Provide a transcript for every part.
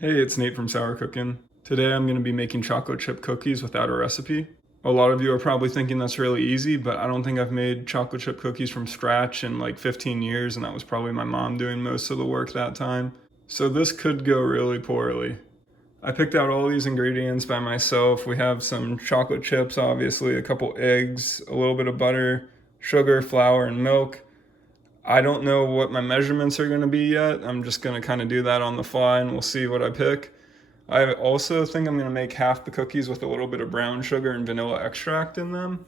Hey, it's Nate from Sour Cooking. Today I'm going to be making chocolate chip cookies without a recipe. A lot of you are probably thinking that's really easy, but I don't think I've made chocolate chip cookies from scratch in like 15 years, and that was probably my mom doing most of the work that time. So this could go really poorly. I picked out all these ingredients by myself. We have some chocolate chips, obviously, a couple eggs, a little bit of butter, sugar, flour, and milk. I don't know what my measurements are going to be yet. I'm just going to kind of do that on the fly and we'll see what I pick. I also think I'm going to make half the cookies with a little bit of brown sugar and vanilla extract in them.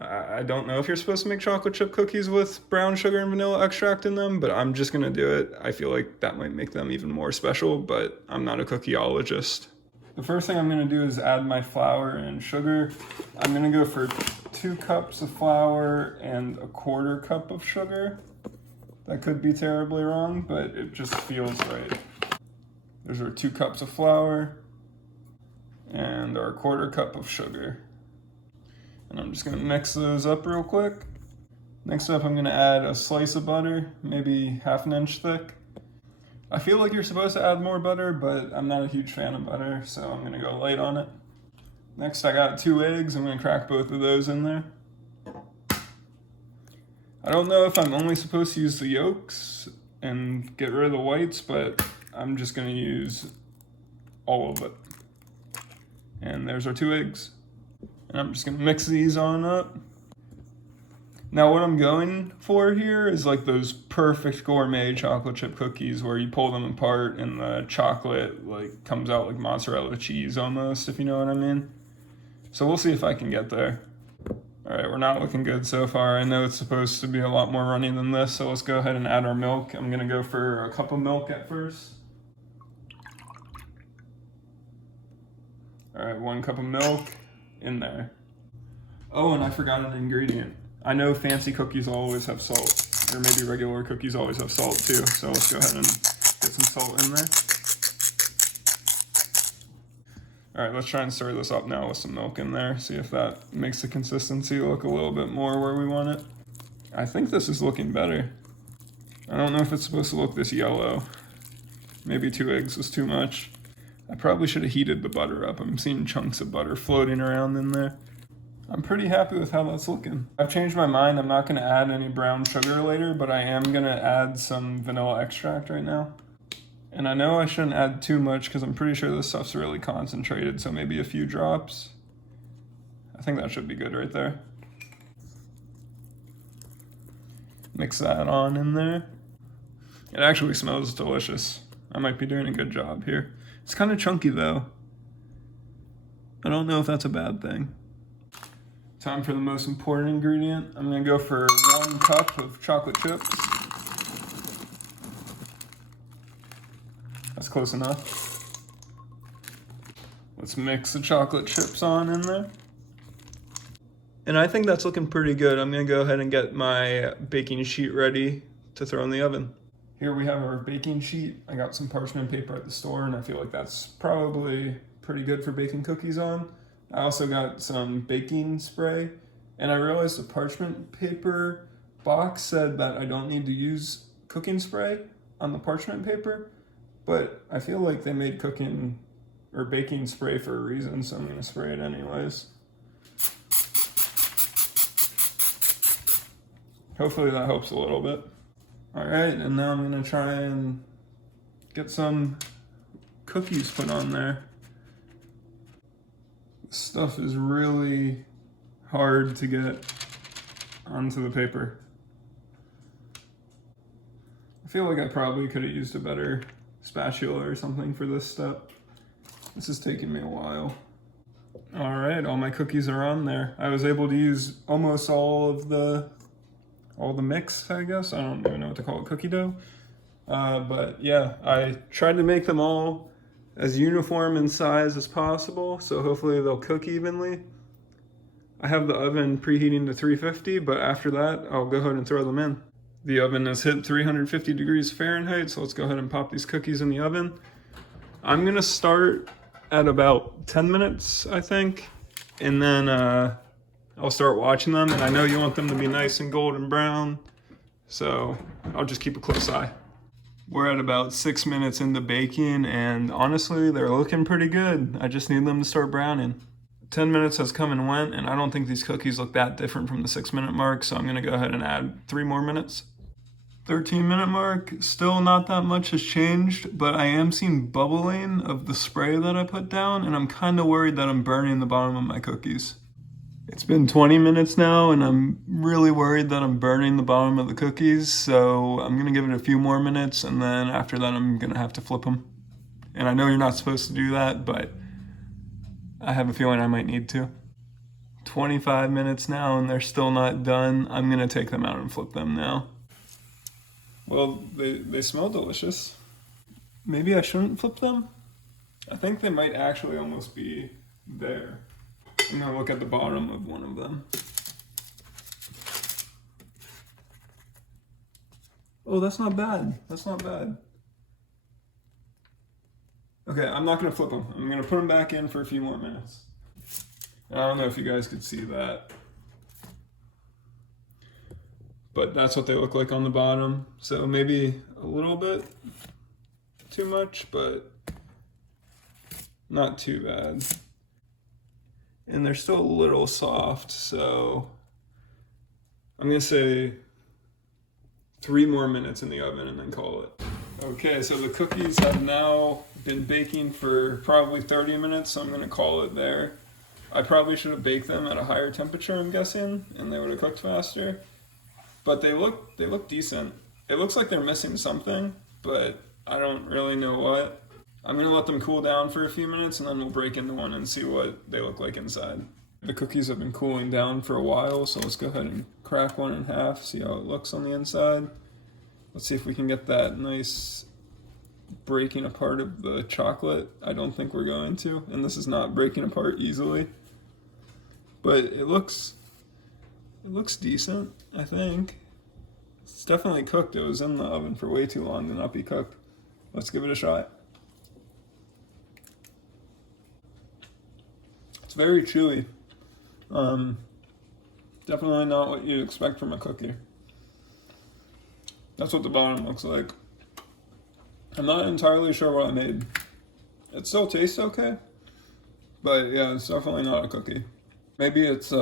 I don't know if you're supposed to make chocolate chip cookies with brown sugar and vanilla extract in them, but I'm just going to do it. I feel like that might make them even more special, but I'm not a cookieologist. The first thing I'm going to do is add my flour and sugar. I'm going to go for 2 cups of flour and a 1/4 cup of sugar. That could be terribly wrong, but it just feels right. There's our 2 cups of flour and our 1/4 cup of sugar. And I'm just gonna mix those up real quick. Next up, I'm gonna add a slice of butter, maybe 1/2 inch thick. I feel like you're supposed to add more butter, but I'm not a huge fan of butter, so I'm gonna go light on it. Next, I got 2 eggs. I'm gonna crack both of those in there. I don't know if I'm only supposed to use the yolks and get rid of the whites, but I'm just gonna use all of it. And there's our 2 eggs. And I'm just gonna mix these on up. Now what I'm going for here is like those perfect gourmet chocolate chip cookies where you pull them apart and the chocolate like comes out like mozzarella cheese almost, if you know what I mean. So we'll see if I can get there. All right, we're not looking good so far. I know it's supposed to be a lot more runny than this, so let's go ahead and add our milk. I'm gonna go for a cup of milk at first. All right, 1 cup of milk in there. Oh, and I forgot an ingredient. I know fancy cookies always have salt, or maybe regular cookies always have salt too, so let's go ahead and get some salt in there. All right, let's try and stir this up now with some milk in there, see if that makes the consistency look a little bit more where we want it. I think this is looking better. I don't know if it's supposed to look this yellow. Maybe 2 eggs was too much. I probably should have heated the butter up. I'm seeing chunks of butter floating around in there. I'm pretty happy with how that's looking. I've changed my mind. I'm not gonna add any brown sugar later, but I am gonna add some vanilla extract right now. And I know I shouldn't add too much because I'm pretty sure this stuff's really concentrated, so maybe a few drops. I think that should be good right there. Mix that on in there. It actually smells delicious. I might be doing a good job here. It's kind of chunky though. I don't know if that's a bad thing. Time for the most important ingredient. I'm gonna go for 1 cup of chocolate chips. That's close enough. Let's mix the chocolate chips on in there. And I think that's looking pretty good. I'm gonna go ahead and get my baking sheet ready to throw in the oven. Here we have our baking sheet. I got some parchment paper at the store and I feel like that's probably pretty good for baking cookies on. I also got some baking spray and I realized the parchment paper box said that I don't need to use cooking spray on the parchment paper. But I feel like they made cooking or baking spray for a reason, so I'm gonna spray it anyways. Hopefully that helps a little bit. All right, and now I'm gonna try and get some cookies put on there. This stuff is really hard to get onto the paper. I feel like I probably could have used a better spatula or something for this step. This is taking me a while. All right, all my cookies are on there. I was able to use almost all the mix, I guess. I don't even know what to call it, cookie dough. But yeah, I tried to make them all as uniform in size as possible, so hopefully they'll cook evenly. I have the oven preheating to 350, but after that, I'll go ahead and throw them in. The oven has hit 350 degrees Fahrenheit, so let's go ahead and pop these cookies in the oven. I'm gonna start at about 10 minutes, I think, and then I'll start watching them, and I know you want them to be nice and golden brown, so I'll just keep a close eye. We're at about 6 minutes into baking, and honestly, they're looking pretty good. I just need them to start browning. 10 minutes has come and went, and I don't think these cookies look that different from the 6-minute mark, so I'm gonna go ahead and add 3 more minutes. 13-minute mark, still not that much has changed, but I am seeing bubbling of the spray that I put down, and I'm kind of worried that I'm burning the bottom of my cookies. It's been 20 minutes now, and I'm really worried that I'm burning the bottom of the cookies, so I'm gonna give it a few more minutes, and then after that I'm gonna have to flip them. And I know you're not supposed to do that, but I have a feeling I might need to. 25 minutes now, and they're still not done. I'm gonna take them out and flip them now. Well, they smell delicious. Maybe I shouldn't flip them? I think they might actually almost be there. I'm gonna look at the bottom of one of them. Oh, that's not bad. That's not bad. Okay, I'm not gonna flip them. I'm gonna put them back in for a few more minutes. I don't know if you guys could see that, but that's what they look like on the bottom. So maybe a little bit too much, but not too bad. And they're still a little soft, so I'm gonna say 3 more minutes in the oven and then call it. Okay, so the cookies have now been baking for probably 30 minutes, so I'm gonna call it there. I probably should have baked them at a higher temperature, I'm guessing, and they would have cooked faster. But they look decent. It looks like they're missing something, but I don't really know what. I'm gonna let them cool down for a few minutes, and then we'll break into one and see what they look like inside. The cookies have been cooling down for a while, so let's go ahead and crack one in half, see how it looks on the inside. Let's see if we can get that nice breaking apart of the chocolate. I don't think we're going to, and this is not breaking apart easily. But it looks decent, I think. It's definitely cooked. It was in the oven for way too long to not be cooked. Let's give it a shot. It's very chewy. Definitely not what you'd expect from a cookie. That's what the bottom looks like. I'm not entirely sure what I made. It still tastes okay, but yeah, it's definitely not a cookie. Maybe it's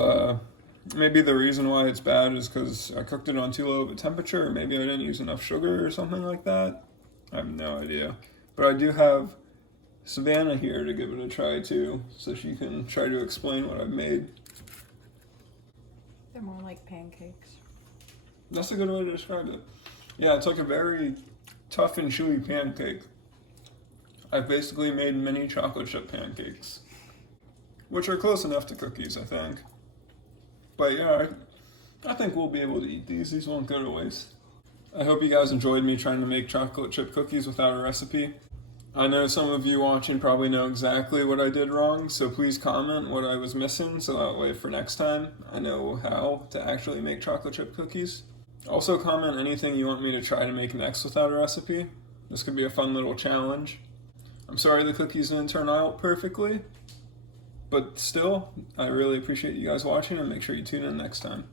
maybe the reason why it's bad is because I cooked it on too low of a temperature, or maybe I didn't use enough sugar or something like that. I have no idea. But I do have Savannah here to give it a try too, so she can try to explain what I've made. They're more like pancakes. That's a good way to describe it. Yeah, it's like a very tough and chewy pancake. I've basically made mini chocolate chip pancakes, which are close enough to cookies, I think. But yeah, I think we'll be able to eat these. These won't go to waste. I hope you guys enjoyed me trying to make chocolate chip cookies without a recipe. I know some of you watching probably know exactly what I did wrong, so please comment what I was missing so that way for next time I know how to actually make chocolate chip cookies. Also comment anything you want me to try to make next without a recipe. This could be a fun little challenge. I'm sorry the cookies didn't turn out perfectly, but still, I really appreciate you guys watching, and make sure you tune in next time.